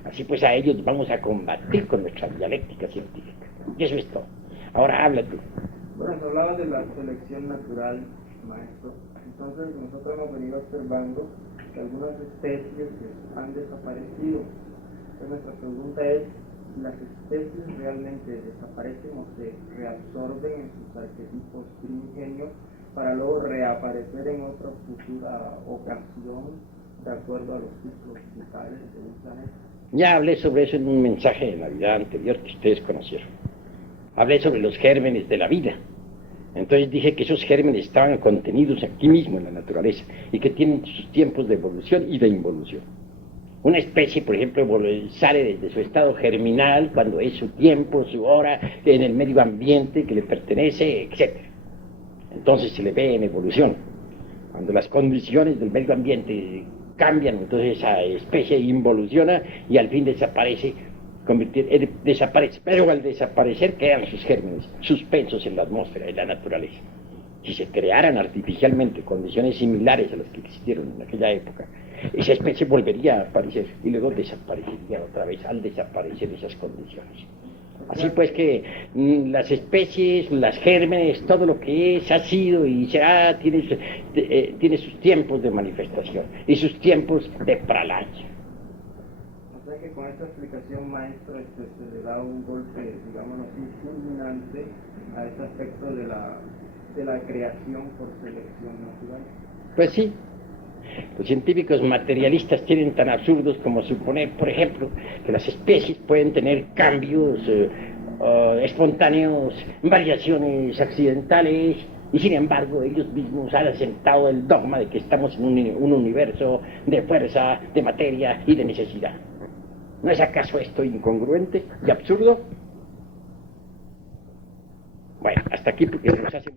Así pues a ellos vamos a combatir con nuestra dialéctica científica. Y eso es todo. Ahora habla tú. Bueno, se hablaba de la selección natural, maestro. Entonces nosotros hemos venido observando que algunas especies han desaparecido. Entonces nuestra pregunta es, ¿las especies realmente desaparecen o se reabsorben en sus arquetipos primigenios para luego reaparecer en otra futura ocasión de acuerdo a los ciclos vitales de un planeta? Ya hablé sobre eso en un mensaje de Navidad anterior que ustedes conocieron. Hablé sobre los gérmenes de la vida. Entonces dije que esos gérmenes estaban contenidos aquí mismo en la naturaleza y que tienen sus tiempos de evolución y de involución. Una especie, por ejemplo, sale desde su estado germinal cuando es su tiempo, su hora, en el medio ambiente que le pertenece, etc. Entonces se le ve en evolución. Cuando las condiciones del medio ambiente cambian, entonces esa especie involuciona y al fin desaparece, pero al desaparecer quedan sus gérmenes suspensos en la atmósfera, en la naturaleza. Si se crearan artificialmente condiciones similares a las que existieron en aquella época, esa especie volvería a aparecer y luego desaparecería otra vez al desaparecer esas condiciones. Así pues que las especies, las gérmenes, todo lo que es, ha sido y será, tiene sus tiempos de manifestación y sus tiempos de pralaya. O sea que con esta explicación, maestro, se le da un golpe, digámoslo así, fulminante a ese aspecto de la creación por selección natural. Pues sí, los científicos materialistas tienen tan absurdos como suponer, por ejemplo, que las especies pueden tener cambios espontáneos, variaciones accidentales, y sin embargo ellos mismos han asentado el dogma de que estamos en un universo de fuerza, de materia y de necesidad. ¿No es acaso esto incongruente y absurdo? Bueno, hasta aquí porque se nos hace...